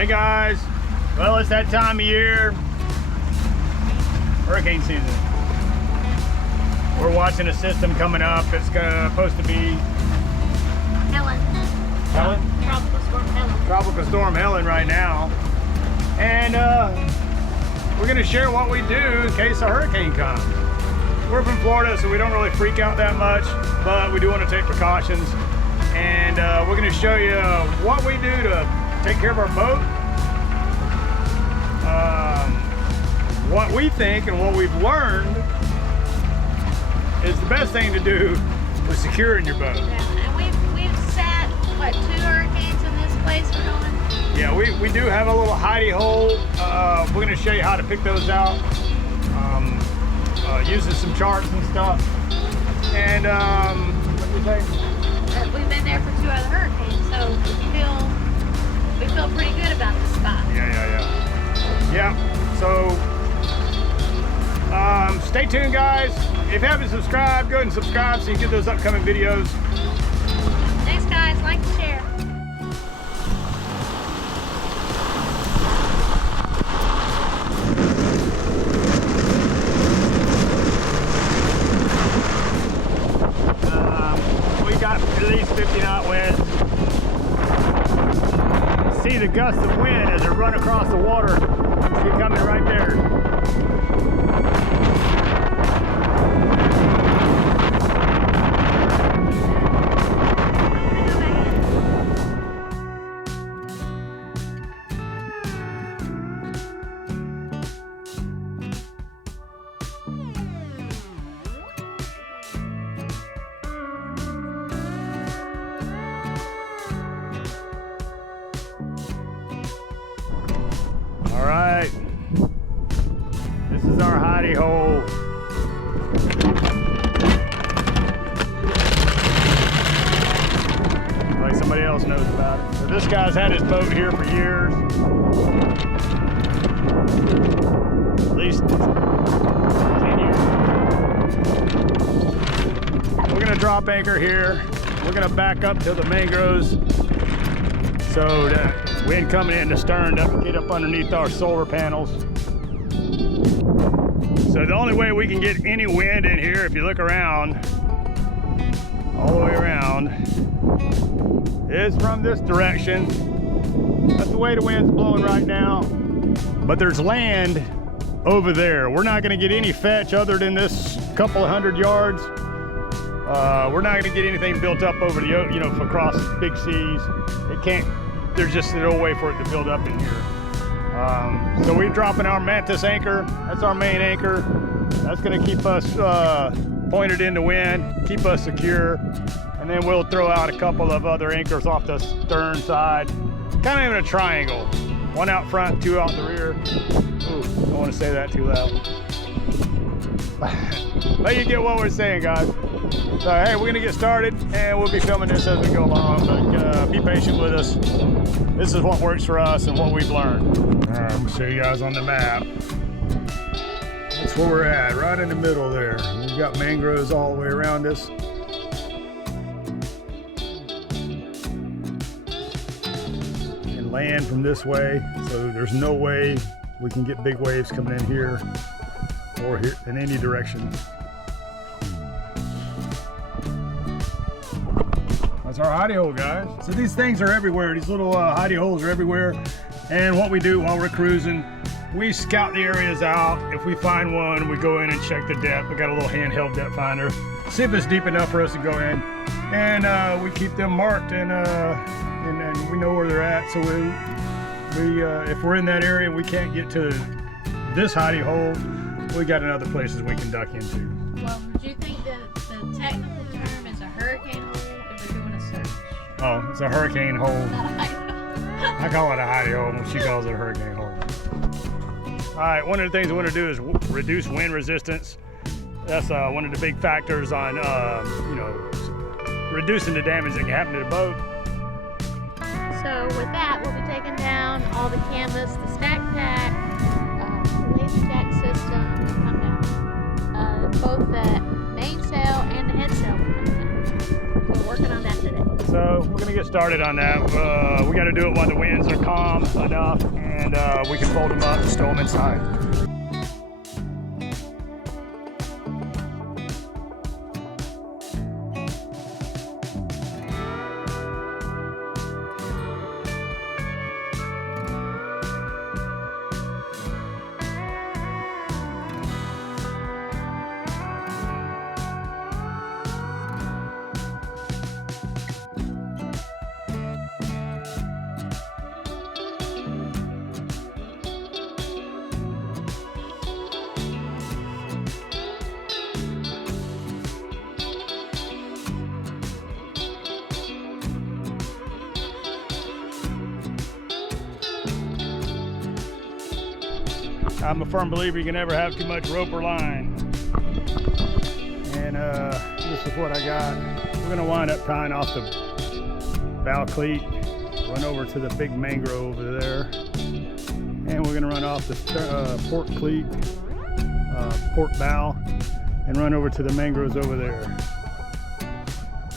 Hey guys, well, it's that time of year, hurricane season. We're watching a system coming up. It's supposed to be Helen. Tropical Storm Helen. Tropical Storm Helen right now. And we're gonna share what we do in case a hurricane comes. We're from Florida, so we don't really freak out that much, but we do want to take precautions. And we're gonna show you what we do to take care of our boat. What we think and what we've learned is the best thing to do with securing your boat. Yeah, and we've sat, what, 2 hurricanes in this place we're going? Yeah, we do have a little hidey hole. We're gonna show you how to pick those out, using some charts and stuff. And what do you say? We've been there for 2 other hurricanes, so we feel pretty good about this spot. Yeah, so stay tuned, guys. If you haven't subscribed, go ahead and subscribe so you can get those upcoming videos. Thanks, guys. Like and share. We got at least 50 knot winds. See the gust of wind as it run across the water. See it coming right there. All right, this is our hidey hole. Like somebody else knows about it. So this guy's had his boat here for years. At least 10 years. We're gonna drop anchor here. We're gonna back up to the mangroves so that wind coming in the stern doesn't get up underneath our solar panels. So the only way we can get any wind in here, if you look around, all the way around, is from this direction. That's the way the wind's blowing right now. But there's land over there. We're not gonna get any fetch other than this couple of 100 yards. We're not gonna get anything built up over the, across big seas. It can't. There's just no way for it to build up in here. So we're dropping our mantis anchor. That's our main anchor. That's gonna keep us pointed in the wind, keep us secure. And then we'll throw out a couple of other anchors off the stern side. Kind of in a triangle. 1 out front, 2 out the rear. Ooh, don't wanna say that too loud. But you get what we're saying, guys. So hey, we're gonna get started and we'll be filming this as we go along, but be patient with us. This is what works for us and what we've learned. All right, I'm gonna show you guys on the map. That's where we're at, right in the middle there. We've got mangroves all the way around us. And land from this way, so there's no way we can get big waves coming in here or here in any direction. That's our hidey hole, guys. So these things are everywhere. These little hidey holes are everywhere. And what we do while we're cruising, we scout the areas out. If we find one, we go in and check the depth. We got a little handheld depth finder. See if it's deep enough for us to go in. And we keep them marked and we know where they're at. So if we're in that area and we can't get to this hidey hole, we got another places we can duck into. Well, do you think that the technical term is a hurricane hole if we're doing a search? Oh, it's a hurricane hole. Not a hidey hole. I call it a hidey hole, and she calls it a hurricane hole. All right, one of the things we want to do is reduce wind resistance. That's one of the big factors on, reducing the damage that can happen to the boat. So with that, we'll be taking down all the canvas, the stack pack, the laser jack system to come down. Both the mainsail and the head sail will come down. We're working on that today. So we're gonna get started on that. We got to do it while the winds are calm enough, and we can fold them up and stow them inside. I'm a firm believer you can never have too much rope or line. And this is what I got. We're gonna wind up tying off the bow cleat, run over to the big mangrove over there, and we're gonna run off the port cleat, port bow, and run over to the mangroves over there.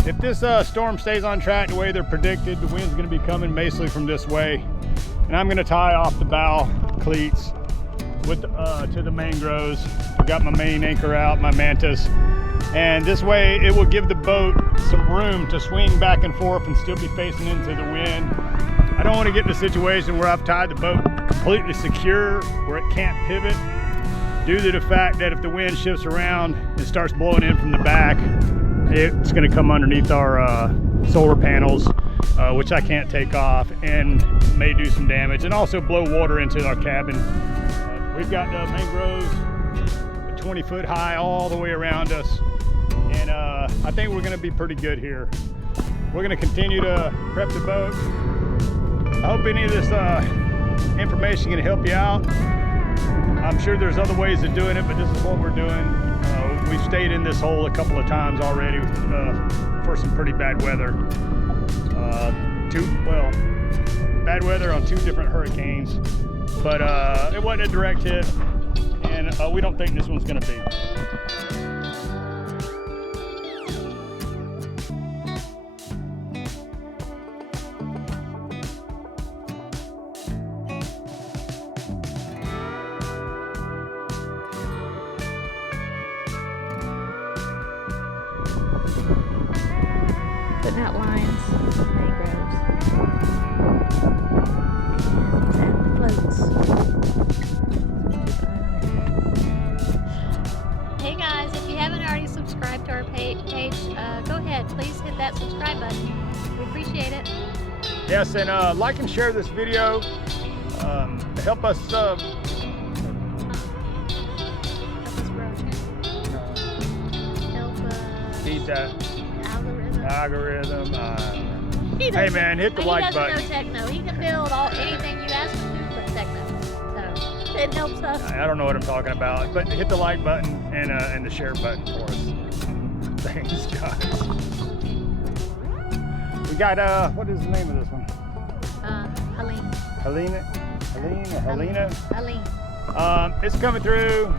If this storm stays on track the way they're predicted, the wind's gonna be coming basically from this way, and I'm gonna tie off the bow cleats with to the mangroves. I've got my main anchor out, my mantis, and this way it will give the boat some room to swing back and forth and still be facing into the wind. I don't want to get in a situation where I've tied the boat completely secure where it can't pivot, due to the fact that if the wind shifts around and starts blowing in from the back, it's going to come underneath our solar panels, which I can't take off, and may do some damage and also blow water into our cabin. We've got mangroves 20 foot high all the way around us, and I think we're going to be pretty good here. We're going to continue to prep the boat. I hope any of this information can help you out. I'm sure there's other ways of doing it, but this is what we're doing. We've stayed in this hole a couple of times already for some pretty bad weather. Bad weather on 2 different hurricanes. But it wasn't a direct hit, and we don't think this one's going to be. Putting out lines, mangroves. Hey guys, if you haven't already subscribed to our page, go ahead, please hit that subscribe button. We appreciate it. Yes, and like and share this video to help us Help us grow. Help beat that algorithm. Hey man, hit the like button. He doesn't know techno. He can build anything you ask him to, but techno. So it helps us. I don't know what I'm talking about, but hit the like button and the share button for us. Thanks, guys. We got what is the name of this one? Helene. Helene. It's coming through.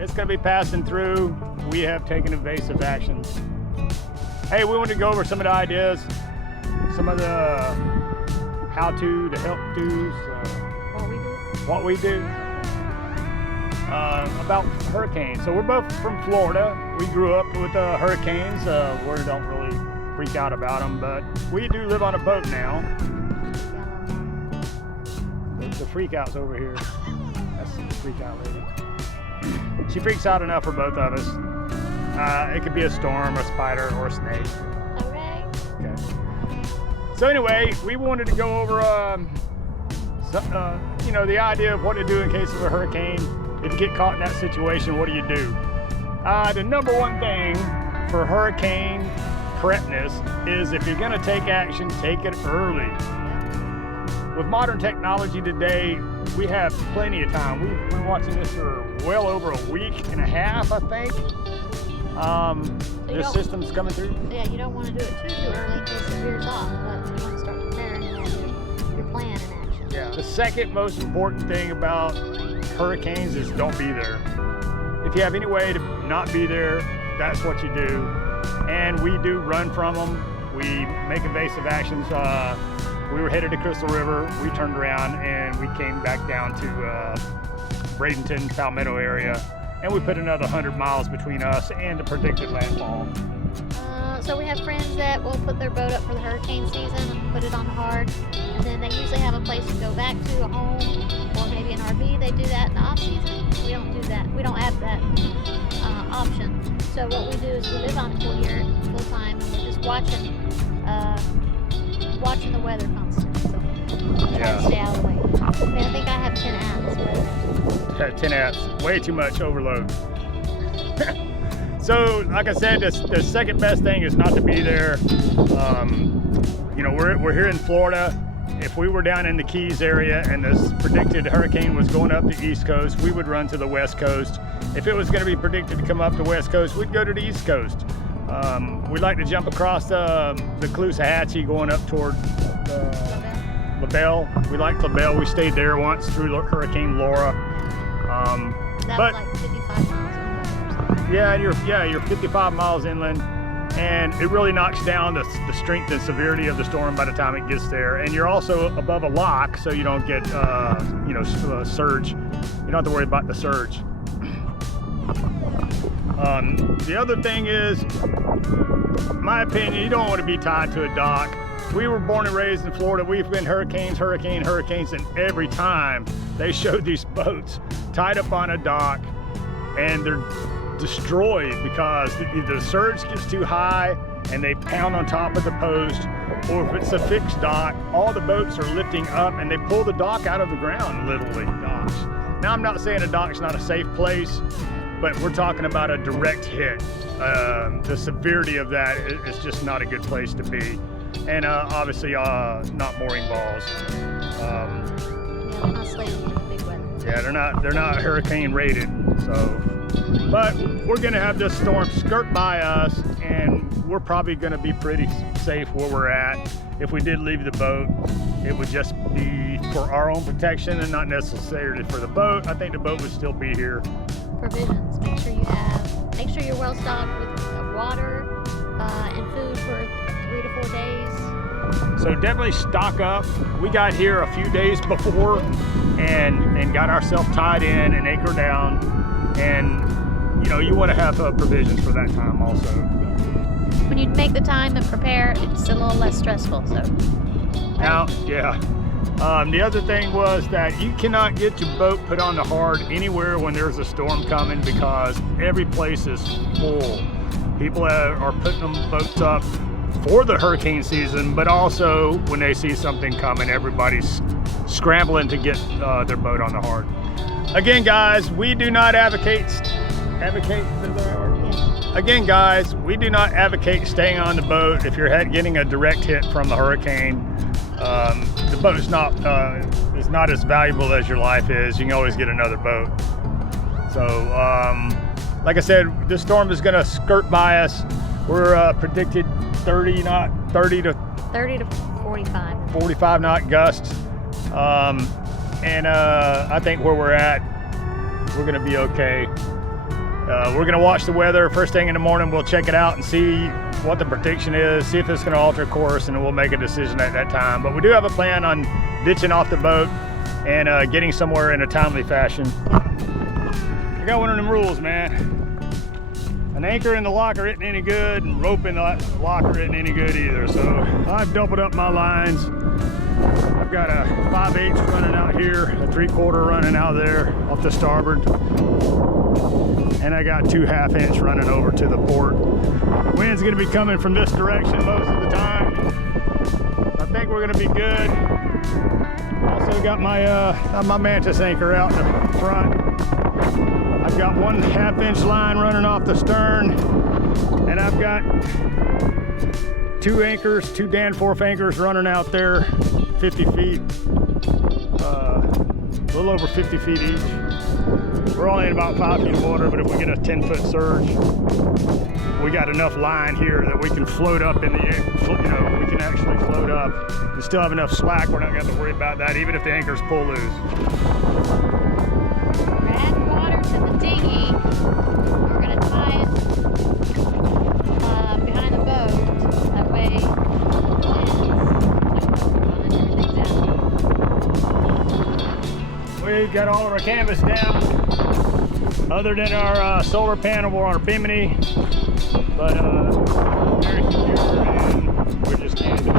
It's going to be passing through. We have taken evasive actions. Hey, we want to go over some of the ideas, some of the how-to, the help-tos, what we do about hurricanes. So we're both from Florida. We grew up with hurricanes. We don't really freak out about them, but we do live on a boat now. The freak out's over here. That's the freak out lady. She freaks out enough for both of us. It could be a storm, a spider, or a snake. Hooray. Okay. So anyway, we wanted to go over, you know, the idea of what to do in case of a hurricane. If you get caught in that situation, what do you do? The number one thing for hurricane prepness is if you're going to take action, take it early. With modern technology today, we have plenty of time. We've been watching this for well over a week and a half, I think. This system's coming through. Yeah, you don't want to do it too early in case it veers off, but you want to start preparing and have your plan in action. Yeah. The second most important thing about hurricanes is don't be there. If you have any way to not be there, that's what you do. and we do run from them. We make evasive actions. We were headed to Crystal River. We turned around and we came back down to Bradenton, Palmetto area, and we put another 100 miles between us and the predicted landfall. So we have friends that will put their boat up for the hurricane season, put it on hard, and then they usually have a place to go back to, a home, or maybe an RV. They do that in the off season. We don't do that. We don't have that option. So what we do is we live on shore here full time, and we're just watching the weather constantly. So try to stay out of the way. I mean, I think I have 10 apps. 10 apps, way too much overload. So, like I said, the second best thing is not to be there. You know, we're here in Florida. If we were down in the Keys area and this predicted hurricane was going up the East Coast, we would run to the West Coast. If it was going to be predicted to come up the West Coast, we'd go to the East Coast. We'd like to jump across the Caloosahatchee going up toward LaBelle. We liked LaBelle. We stayed there once through Hurricane Laura. That was like 55 miles. Yeah, you're 55 miles inland, and it really knocks down the strength and severity of the storm by the time it gets there. And you're also above a lock, so you don't get surge. You don't have to worry about the surge. The other thing is, in my opinion, you don't want to be tied to a dock. We were born and raised in Florida. We've been hurricanes, and every time they showed these boats tied up on a dock, and they're destroyed because either the surge gets too high and they pound on top of the post, or if it's a fixed dock, all the boats are lifting up and they pull the dock out of the ground, literally, docks. Now, I'm not saying a dock's not a safe place, but we're talking about a direct hit. The severity of that is just not a good place to be. And obviously not mooring balls. Yeah, they're not slated for big weather. Yeah, they're not hurricane rated. So, but we're gonna have this storm skirt by us, and we're probably gonna be pretty safe where we're at. If we did leave the boat, it would just be for our own protection and not necessarily for the boat. I think the boat would still be here. Provisions. Make sure you're well stocked with water and food for 3 to 4 days. So definitely stock up. We got here a few days before and got ourselves tied in and anchored down. And you know, you want to have provisions for that time also. When you make the time and prepare, it's a little less stressful. So now, yeah. The other thing was that you cannot get your boat put on the hard anywhere when there's a storm coming, because every place is full. People are putting them boats up for the hurricane season, but also when they see something coming, everybody's scrambling to get their boat on the hard. Again, guys, we do not advocate. Again, guys, we do not advocate staying on the boat if you're getting a direct hit from the hurricane. The boat is not as valuable as your life is. You can always get another boat. So, like I said, this storm is going to skirt by us. We're predicted 30 to 45 knot gusts. And I think where we're at, we're going to be okay. We're going to watch the weather. First thing in the morning, we'll check it out and see what the prediction is, see if it's going to alter course, and we'll make a decision at that time. But we do have a plan on ditching off the boat and getting somewhere in a timely fashion. I got one of them rules, man. An anchor in the locker isn't any good, and rope in the locker isn't any good either. So I've doubled up my lines. I've got a 5/8 running out here, a 3/4 running out there off the starboard, and I got 2 1/2 inch running over to the port. Wind's gonna be coming from this direction most of the time. I think we're gonna be good. Also got my mantis anchor out in the front. I've got 1 1/2 inch line running off the stern, and I've got 2 anchors, 2 Danforth anchors running out there, 50 feet, a little over 50 feet each. We're only in about 5 feet of water, but if we get a 10-foot surge, we got enough line here that we can float up in the air. You know, we can actually float up. We still have enough slack. We're not going to have to worry about that, even if the anchors pull loose. We're adding water to the dinghy. We're going to tie it behind We got all of our canvas down, other than our solar panel or our bimini, but very secure, and we're just camping.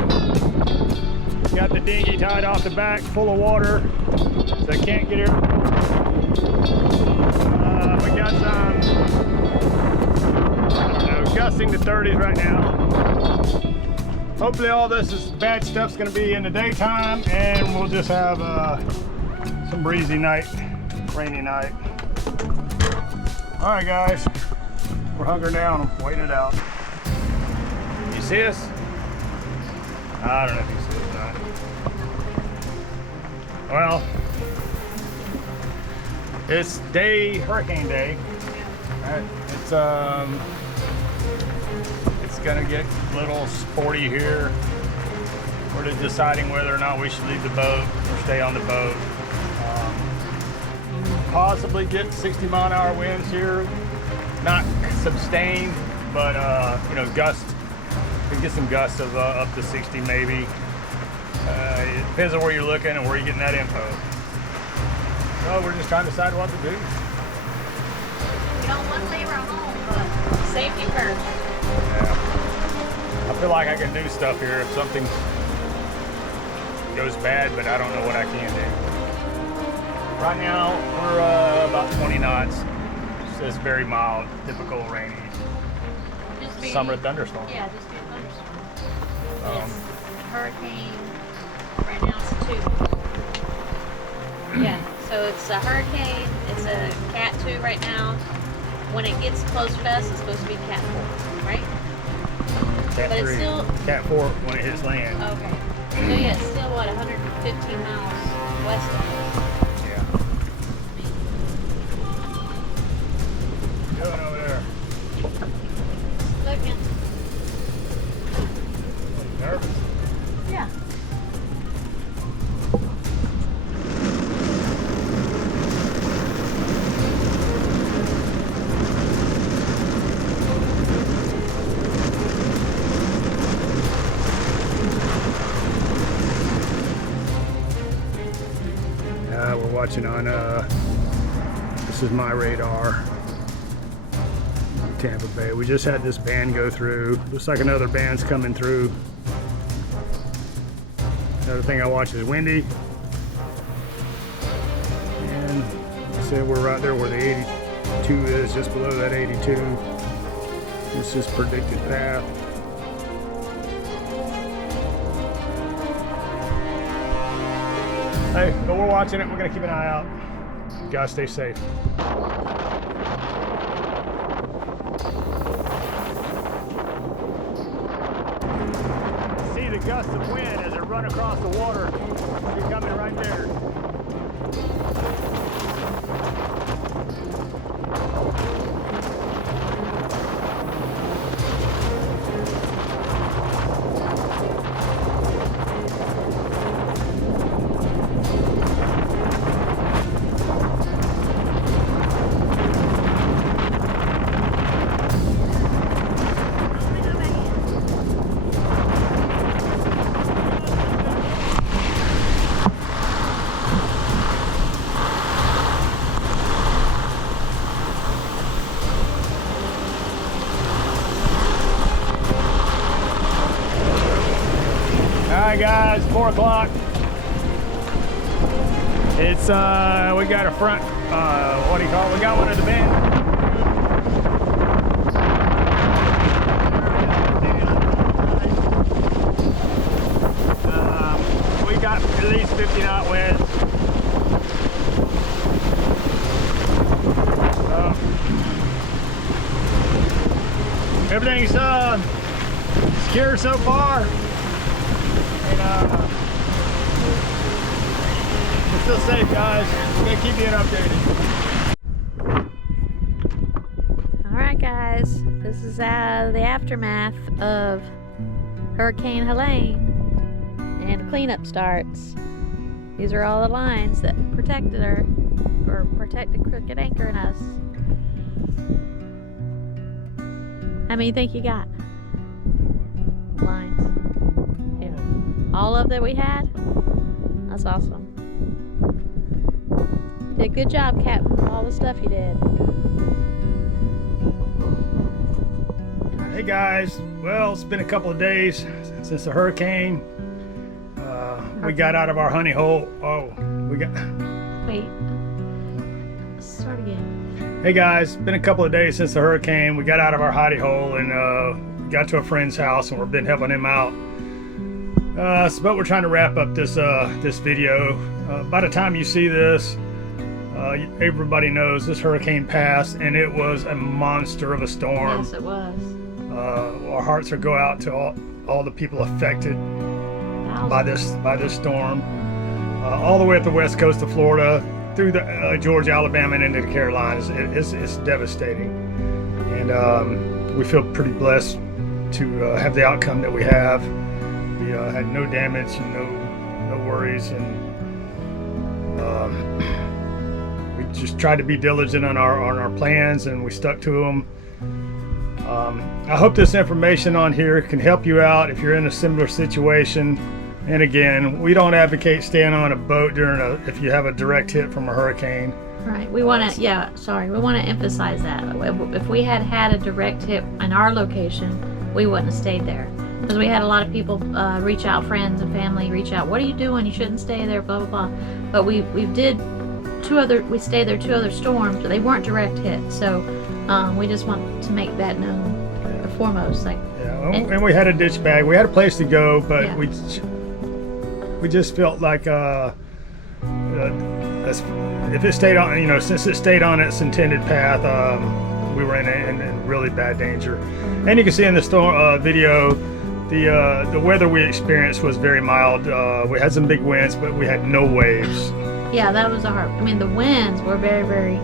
Got the dinghy tied off the back, full of water, so it can't get here. We got some, I don't know, gusting to 30s right now. Hopefully all this bad stuff's gonna be in the daytime, and we'll just have some breezy night, rainy night. All right, guys, we're hunkering down, waiting it out. You see us? I don't know if you see us or not. Well, it's hurricane day. It's gonna get a little sporty here. We're just deciding whether or not we should leave the boat or stay on the boat. Possibly get 60-mile-an-hour winds here, not sustained, but you know, gusts. We can get some gusts of up to 60 maybe. It depends on where you're looking and where you're getting that info. So we're just trying to decide what to do. We don't want to leave our home, but safety first. Yeah. I feel like I can do stuff here if something goes bad, but I don't know what I can do. Right now, we're about 20 knots. It's very mild, typical rainy summer thunderstorm. Yeah, just be a thunderstorm. It's a hurricane. Right now it's a 2. Yeah, so it's a hurricane. It's a Cat 2 right now. When it gets closer to us, it's supposed to be Cat 4, right? Cat but 3, it's still Cat 4 when it hits land. Okay. So yeah, it's still what, 115 miles west of us. Yeah. Going over there. Looking. Nervous? Yeah. We're watching on, this is my radar, Tampa Bay. We just had this band go through. Looks like another band's coming through. Another thing I watch is windy. And I said we're right there where the 82 is, just below that 82. This is predicted path. Hey, but we're watching it. We're gonna keep an eye out. You gotta stay safe. See the gusts of wind as they run across the water. You're coming right there. Alright guys, 4 o'clock. It's, we got a front, what do you call it? We got one at the bend. We got at least 50 knot winds. Everything's secure so far. And we're still safe, guys. We're gonna keep you updated. All right, guys. This is the aftermath of Hurricane Helene, and the cleanup starts. These are all the lines that protected her, or protected Crooked Anchor and us. How many you think you got? Lines. Yeah. All of that we had? That's awesome. Did a good job, Captain, all the stuff you did. Hey guys, well, it's been a couple of days since the hurricane. We got out of our honey hole. Wait. Start again. Hey guys, been a couple of days since the hurricane. We got out of our hidey hole and got to a friend's house, and we've been helping him out. But we're trying to wrap up this this video. By the time you see this, everybody knows this hurricane passed, and it was a monster of a storm. Yes, it was. Our hearts go out to all the people affected by this storm, all the way up the west coast of Florida, through the Georgia, Alabama, and into the Carolinas. It's devastating, and we feel pretty blessed to have the outcome that we have. We had no damage and no worries, and we just tried to be diligent on our plans, and we stuck to them. I hope this information on here can help you out if you're in a similar situation. And again, we don't advocate staying on a boat if you have a direct hit from a hurricane. Right. We want to, we want to emphasize that. If we had had a direct hit in our location, we wouldn't have stayed there. Because we had a lot of people reach out, friends and family reach out. What are you doing? You shouldn't stay there, blah, blah, blah. But we stayed there 2 other storms, but they weren't direct hits. So we just want to make that known foremost. And we had a ditch bag. We had a place to go, but we just felt like if it stayed on, since it stayed on its intended path, we were in really bad danger. And you can see in the storm video, the weather we experienced was very mild. We had some big winds, but we had no waves. Yeah, that was the winds were very, very.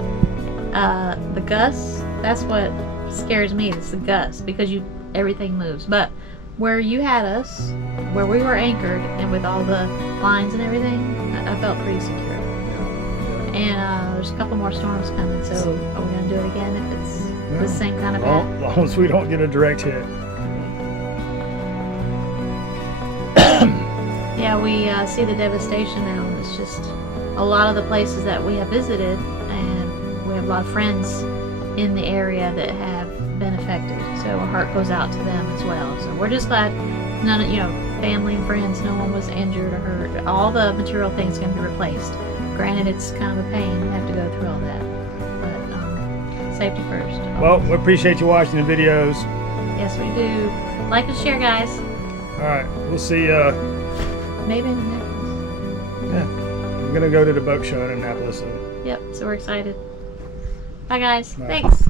The gusts. That's what scares me. It's the gusts, because everything moves. But where you had us, where we were anchored, and with all the lines and everything, I felt pretty secure. And there's a couple more storms coming, so are we going to do it again if it's the same kind of bad? As long as we don't get a direct hit. Yeah, we see the devastation now. It's just a lot of the places that we have visited, and we have a lot of friends in the area that have been affected. So our heart goes out to them as well. So we're just glad none of, family and friends, no one was injured or hurt. All the material things can be replaced. Granted, it's kind of a pain to have to go through all that, but safety first. Well, we appreciate you watching the videos. Yes, we do. Like and share, guys. All right, we'll see. Maybe in Annapolis. Yeah, we're gonna go to the boat show in Annapolis. Yep. So we're excited. Bye, guys. Bye. Thanks.